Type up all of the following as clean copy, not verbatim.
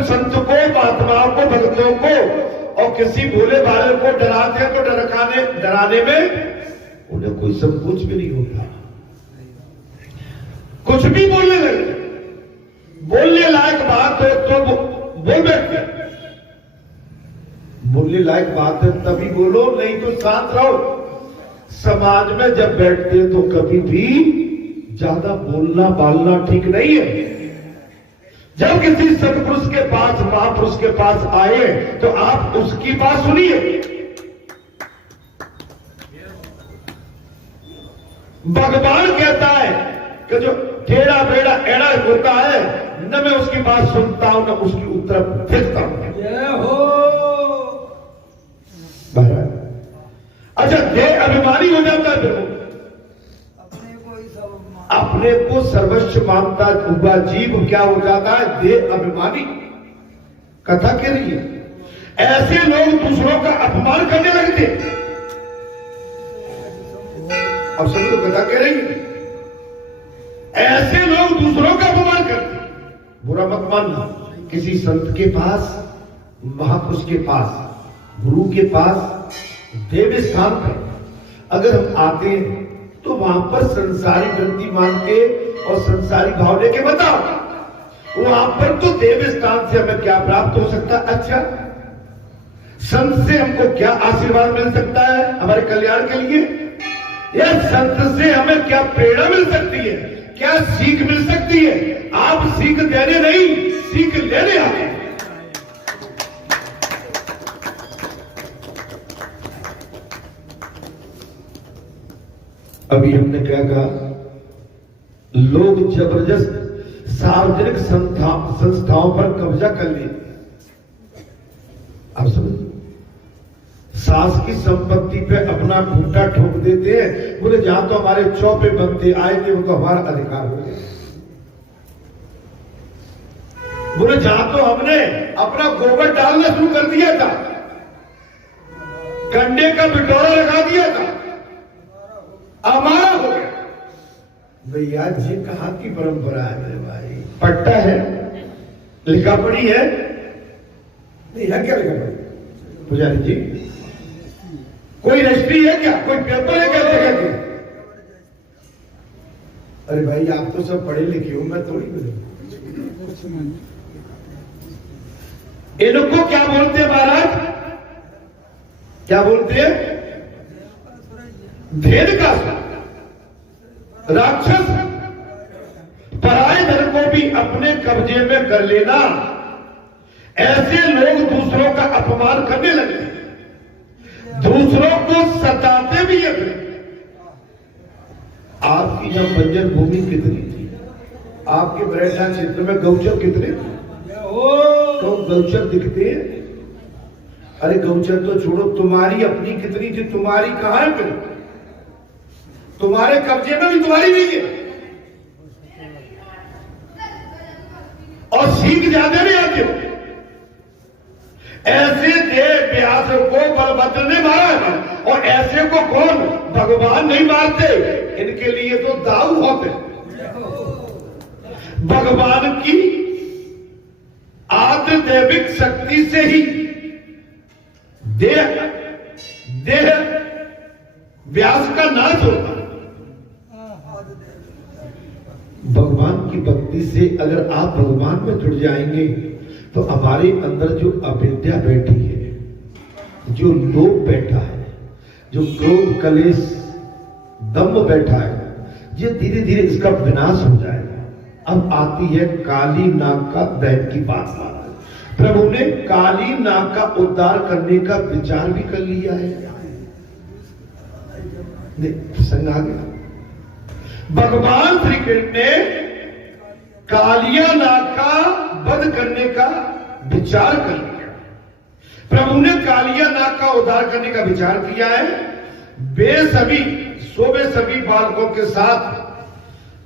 जब संत को, महात्माओं को, भक्तों को और किसी भोले भाले को डराते हैं तो डराने में उन्हें कोई संकोच भी नहीं होता, कुछ भी बोलने लगते। बोलने लायक बात हो तो बोल बैठते, बोलने लायक बात है तभी बोलो, नहीं तो शांत रहो। समाज में जब बैठते हैं तो कभी भी ज्यादा बोलना बालना ठीक नहीं है। जब किसी सत्पुरुष के पास, महापुरुष के पास आए तो आप उसकी बात सुनिए। भगवान कहता है कि जो टेढ़ा बेड़ा एड़ा होता है, न मैं उसकी बात सुनता हूं न उसकी उत्तर फेंकता हूं। अच्छा, देह अभिमानी हो जाता है, फिर अपने को सर्वस्व मानता हुआ जीव क्या हो जाता है? देह अभिमानी। कथा कह रही है ऐसे लोग दूसरों का अपमान करने लगते। अब समझो कथा कह रही है ऐसे लोग दूसरों का अपमान करते। बुरा मत मानना, किसी संत के पास, महापुरुष के पास, गुरु के पास, देव स्थान पर अगर हम आते हैं तो वहां पर संसारी वृत्ति मान के और संसारी भाव लेके बताओ, वहां पर तो देव स्थान से हमें क्या प्राप्त हो सकता है? अच्छा, संत से हमको क्या आशीर्वाद मिल सकता है हमारे कल्याण के लिए? या संत से हमें क्या प्रेरणा मिल सकती है, क्या सीख मिल सकती है? आप सीख देने नहीं, सीख लेने आते। अभी हमने क्या कहा? लोग जबरदस्त सार्वजनिक संस्थाओं पर कब्जा कर लिए। आप समझ, सास की संपत्ति पे अपना घूंटा ठोक देते हैं, बोले जहां तो हमारे चौपे बनते आए थे वो तो हमारा अधिकार हो गया। बोले जहां तो हमने अपना गोबर डालना शुरू कर दिया था, कंडे का बिटोरा लगा दिया था, हमारा हो गया। भैया जी कहां की परंपरा है मेरे भाई? पट्टा है, लिखा पढ़ी है नहीं है? क्या लिखा पढ़ी? पुजारी जी कोई रजिस्ट्री है क्या? कोई पेपर है क्या जगह की? अरे भाई आप तो सब पढ़े लिखे हो, मैं थोड़ी बोलूं। इनको क्या बोलते हैं महाराज? क्या बोलते हैं? भेद का राक्षस। पराये धन को भी अपने कब्जे में कर लेना। ऐसे लोग दूसरों का अपमान करने लगे, दूसरों को सताते भी है। आपकी जब बंजर भूमि कितनी थी, आपके बरेठा क्षेत्र में गौचर कितने थे? तो गौचर दिखते हैं? अरे गौचर तो छोड़ो, तुम्हारी अपनी कितनी थी? तुम्हारी कहां है? फिर तुम्हारे कब्जे में भी तुम्हारी नहीं है। और सीख ज्यादा नहीं आते हो। ऐसे देव व्यास को बलभद्र ने मारा है, और ऐसे को कौन? भगवान नहीं मारते, इनके लिए तो दाऊ होते। भगवान की आदि दैविक शक्ति से ही देह व्यास का नाश होता। भगवान की भक्ति से अगर आप भगवान में जुड़ जाएंगे तो हमारे अंदर जो अविद्या बैठी है, जो लोभ बैठा है, जो क्रोध कलेश दम्भ बैठा है, ये धीरे धीरे इसका विनाश हो जाएगा। अब आती है काली नाग का दहन की बात। प्रभु ने काली नाग का उद्धार करने का विचार भी कर लिया है। प्रसंग आ गया। भगवान श्री कृष्ण ने कालिया नाग का वध करने का विचार कर लिया। प्रभु ने कालिया नाग का उद्धार करने का विचार किया है। सभी बालकों के साथ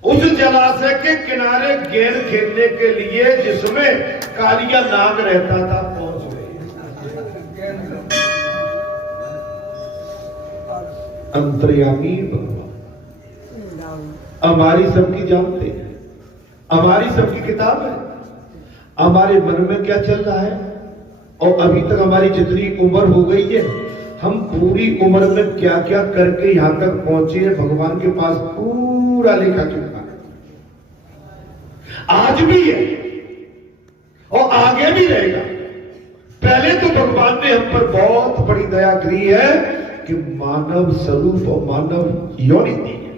उस जलाशय के किनारे गेंद खेलने के लिए जिसमें कालिया नाग रहता था पहुंच गए। अंतर्यामी भगवान हमारी सबकी जानते हैं, हमारी सबकी किताब है। हमारे मन में क्या चल रहा है, और अभी तक हमारी जितनी उम्र हो गई है, हम पूरी उम्र में क्या क्या करके यहां तक पहुंचे हैं, भगवान के पास पूरा लेखा जोखा आज भी है और आगे भी रहेगा। पहले तो भगवान ने हम पर बहुत बड़ी दया करी है कि मानव स्वरूप और मानव योनि दी है।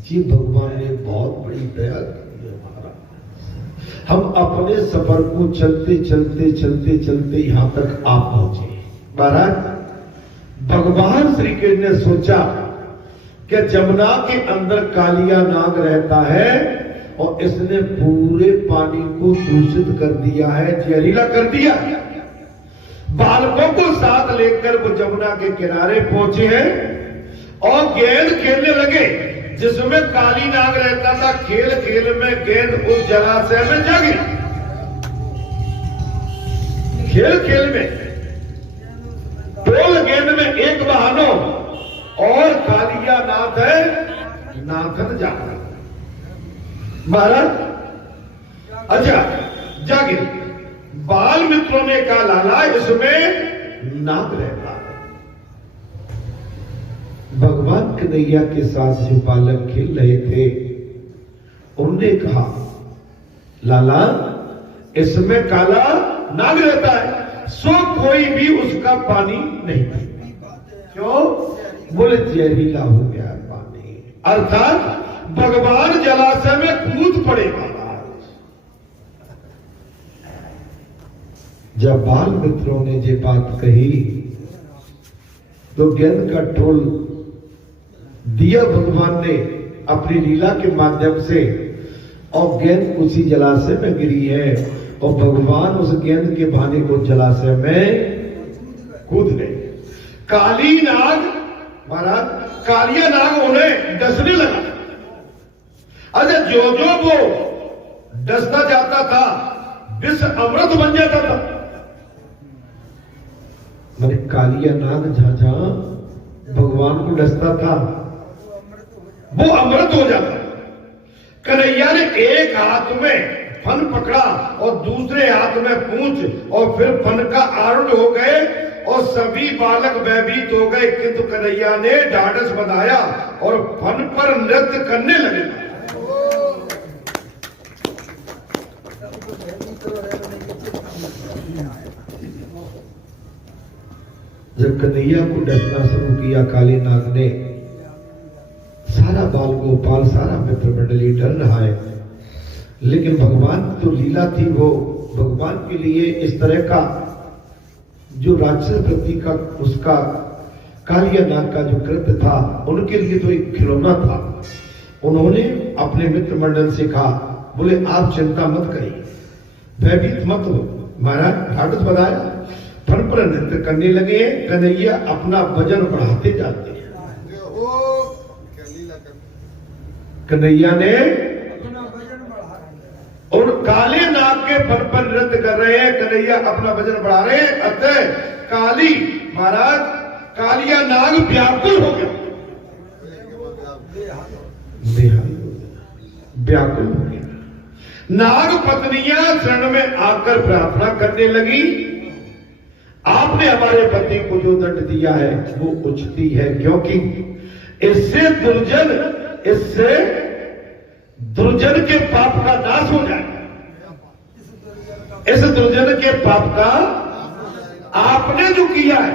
जी भगवान ने बहुत बड़ी दया की है महाराज। हम अपने सफर को चलते चलते चलते चलते यहां तक आ पहुंचे महाराज। भगवान श्री कृष्ण ने सोचा कि जमुना के अंदर कालिया नाग रहता है और इसने पूरे पानी को दूषित कर दिया है, जहरीला कर दिया। बालकों को साथ लेकर वो जमुना के किनारे पहुंचे हैं और गेंद खेलने लगे जिसमें काली नाग रहता था। खेल खेल में गेंद उस जलाशय में जा गिरी। खेल खेल में टोल गेंद में एक बहानो और कालिया नाथ है नाथन जा महाराज। अच्छा जागे बाल मित्रों ने कहा लाला इसमें नाग रहता है। भगवान कन्हैया के साथ जो बालक खेल रहे थे उनने कहा लाला इसमें काला नाग रहता है, सो कोई भी उसका पानी नहीं पीता। क्यों? बोले जहरीला हो गया पानी, अर्थात भगवान जलाशय में कूद पड़े महाराज। जब बाल मित्रों ने ये बात कही तो गेंद का टोल दिया भगवान ने अपनी लीला के माध्यम से और गेंद उसी जलाशय में गिरी है और भगवान उस गेंद के बहाने को जलाशय में कूद गए। काली नाग महाराज, कालिया नाग उन्हें डसने लगा। अच्छा जो जो वो डसता जाता था विष अमृत बन जाता था। मैंने कालिया नाग जहां जहां भगवान को डसता था वो अमृत हो जाता। कन्हैया ने एक हाथ में फन पकड़ा और दूसरे हाथ में पूंछ और फिर फन का आरूढ़ हो गए और सभी बालक भयभीत हो गए, किंतु कन्हैया ने ढाढ़स बंधाया और फन पर नृत्य करने लगे। जब कन्हैया को डसना शुरू किया काली नाग ने, सारा बाल गोपाल सारा मित्र मंडली डर रहा है, लेकिन भगवान तो लीला थी, वो भगवान के लिए इस तरह का जो राक्षस वृत्ति का उसका कालिया नाग का जो कृत्य था उनके लिए तो एक खिलौना था। उन्होंने अपने मित्र मंडल से कहा, बोले आप चिंता मत करिए, भयभीत मत हो। महाराज ढाढ़स बंधाया, फन पर नृत्य करने लगे। कन्हैया अपना वजन बढ़ाते जाते हैं। कन्हैया ने और काले नाग के फन पर नृत्य कर रहे हैं, कन्हैया अपना वजन बढ़ा रहे हैं। अतः काली महाराज कालिया नाग व्याकुल हो गया, व्याकुल हो गया। नाग पत्नियां शरण में आकर प्रार्थना करने लगी, आपने हमारे पति को जो दंड दिया है वो उचित है, क्योंकि इससे दुर्जन के पाप का नाश हो जाएगा। इस दुर्जन के पाप का आपने जो किया है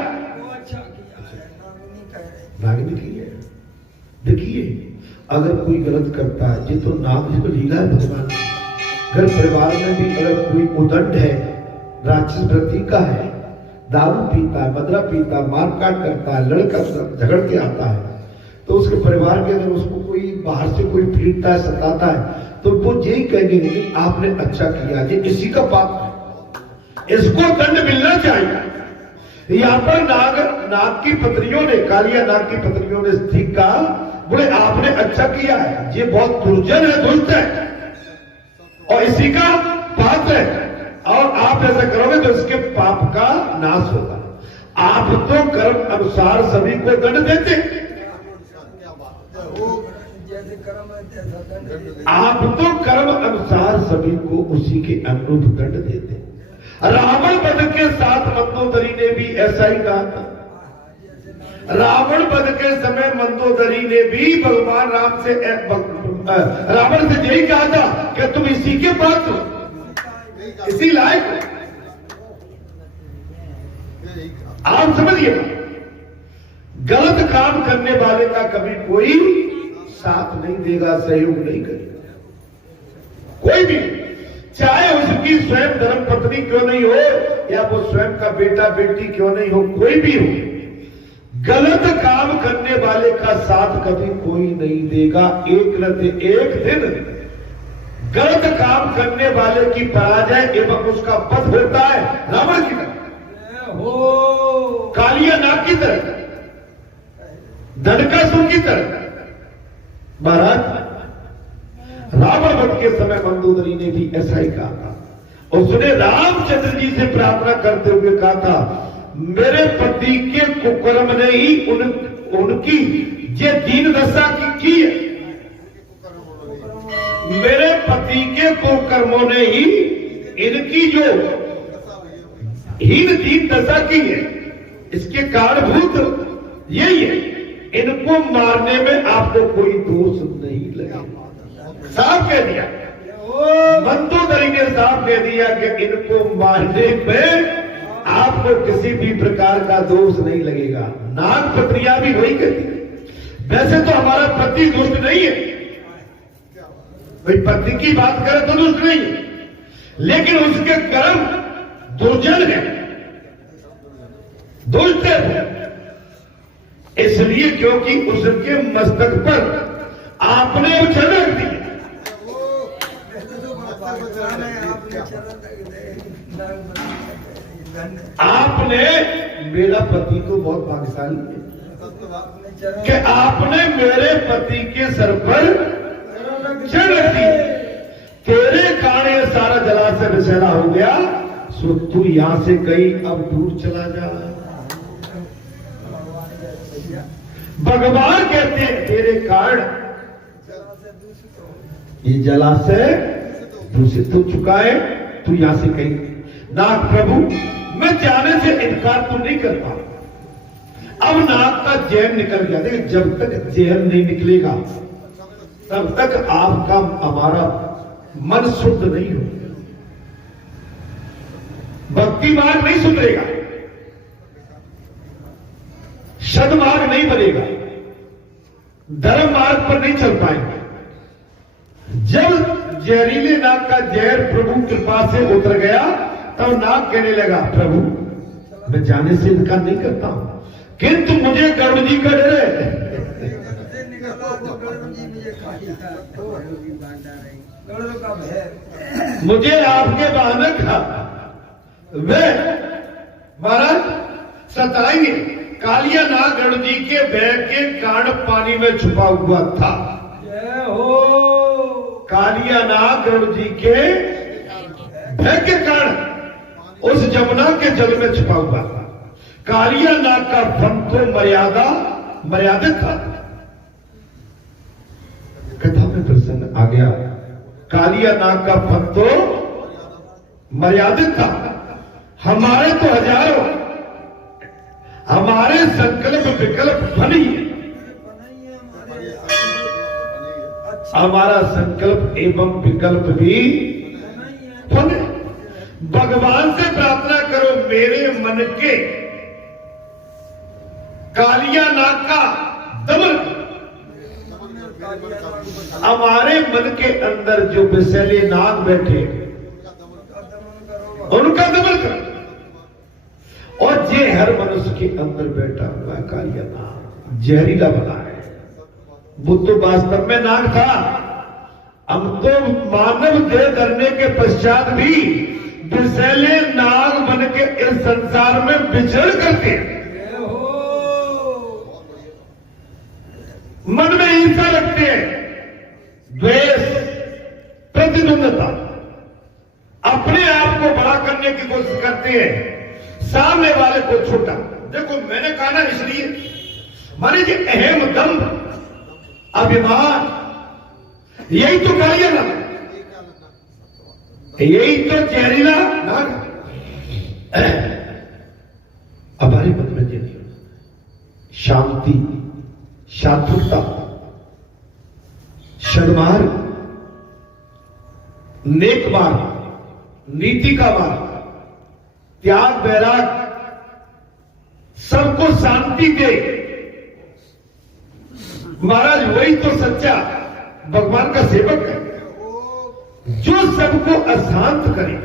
नाग ने किया है। देखिए अगर कोई गलत करता है, ये तो नाग जी को लीला है भगवान। घर परिवार में भी अगर कोई उदंड है, राक्षस वृत्ति का है, दारू पीता है, मदरा पीता है, मारकाट करता है, लड़का झगड़ के आता है, तो उसके परिवार के अगर उसको कोई बाहर से कोई पीटता है, सताता है, तो वो यही कहेंगे कि आपने अच्छा किया, ये इसी का पाप है, इसको दंड मिलना चाहिए। यहाँ पर नाग की पत्नियों ने, कालिया नाग की पत्नियों ने ठीक कहा, बोले आपने अच्छा किया है, ये बहुत दुर्जन है, दुष्ट है और इसी का पाप है, और आप ऐसा करोगे तो इसके पाप का नाश होगा। आप तो कर्म अनुसार सभी को दंड देते। आप तो कर्म अनुसार सभी को उसी के अनुरूप दंड देते। रावण वध के साथ मंदोदरी ने भी ऐसा ही कहा था। रावण वध के समय मंदोदरी ने भी भगवान राम से रावण से यही कहा था कि तुम इसी के पास हो, इसी लायक हो। आप समझिए, गलत काम करने वाले का कभी कोई साथ नहीं देगा, सहयोग नहीं करेगा, कोई भी, चाहे उसकी स्वयं धर्म पत्नी क्यों नहीं हो या वो स्वयं का बेटा बेटी क्यों नहीं हो, कोई भी हो, गलत काम करने वाले का साथ कभी कोई नहीं देगा। एक न एक दिन गलत काम करने वाले की पराजय एवं उसका वध होता है, रावण की तरह, कालिया नाग की तरह, धनकासुर की तरह। महाराज, रावण वध के समय मंदोदरी ने भी ऐसा ही कहा था। उसने रामचंद्र जी से प्रार्थना करते हुए कहा था, मेरे पति के कुकर्म ने ही उनकी ये दीन दशा की है, मेरे पति के कुकर्मों ने ही इनकी जो हीन दीन दशा की है, इसके कारणभूत यही है। इनको मारने में आपको कोई दोष नहीं लगे। साफ कह दिया, मंदोदरी ने साफ कह दिया कि इनको मारने में आपको किसी भी प्रकार का दोष नहीं लगेगा। नाग पत्रिया भी वही कहती है। वैसे तो हमारा पति दुष्ट नहीं है, भाई पति की बात करें तो दुष्ट नहीं है, लेकिन उसके कर्म दुर्जन है, दुष्ट है। इसलिए क्योंकि उसके मस्तक पर आपने उछल रख दी। आपने, मेरा पति तो बहुत भाग्यशाली है कि आपने मेरे पति के सर पर चढ़ रख दी। तेरे कारण ये सारा जलाशय विषैला हो गया, सो तू यहां से कहीं अब दूर चला जा। भगवान कहते हैं तेरे कारण ये जलाशय दूषित हो चुका है, तू यहां से कहीं। नाग प्रभु, मैं जाने से इनकार तो नहीं करता। अब नाग का जहर निकल गया। देखिए, जब तक जहर नहीं निकलेगा तब तक आपका हमारा मन शुद्ध नहीं हो, भक्ति मार्ग नहीं सुधरेगा, सद्मार्ग नहीं बनेगा, धर्म मार्ग पर नहीं चल पाएंगे। जब जहरीले नाग का जहर प्रभु कृपा से उतर गया तब नाग कहने लगा, प्रभु मैं जाने से इनकार नहीं करता हूं, किंतु मुझे गरुड़ जी का डर है। मुझे आपके वाहन का वे महाराज सताएंगे। कालिया नाग गरुड़ जी के भय के कारण पानी में छुपा हुआ था। जय हो। कालिया नाग गरुड़ जी के भय के कारण उस जमुना के जल में छुपा हुआ था। कालिया नाग का फन तो मर्यादित था। कथा में प्रसन्न आ गया। कालिया नाग का फन तो मर्यादित था। हमारे तो हजारों, हमारे संकल्प विकल्प फनी है। हमारा संकल्प एवं विकल्प भी फन है। भगवान से प्रार्थना करो, मेरे मन के कालिया नाग का दमन, हमारे मन के अंदर जो विषैले नाग बैठे उनका दमन करो। और ये हर मनुष्य के अंदर बैठा हुआ है कालिया नाग, जहरीला बना है। वो तो वास्तव में नाग था। हम तो मानव देह धरने के पश्चात भी विषैले नाग बन के इस संसार में विचरण करते हैं। मन में हिंसा रखते हैं, द्वेष, प्रतिद्वंदता, अपने आप को बड़ा करने की कोशिश करते हैं, सामने वाले को छोटा। देखो मैंने कहा ना, इसलिए माने कि अहम दंभ, अभिमान, यही तो कालिया नाग, यही तो जहरीला नाग। हमारे मन में ये नहीं होना, शांति, शांतुकता, सन्मार्ग, नेक मार्ग, नीति का मार्ग, त्याग, वैराग, सबको शांति दे। महाराज वही तो सच्चा भगवान का सेवक है, जो सबको अशांत करे।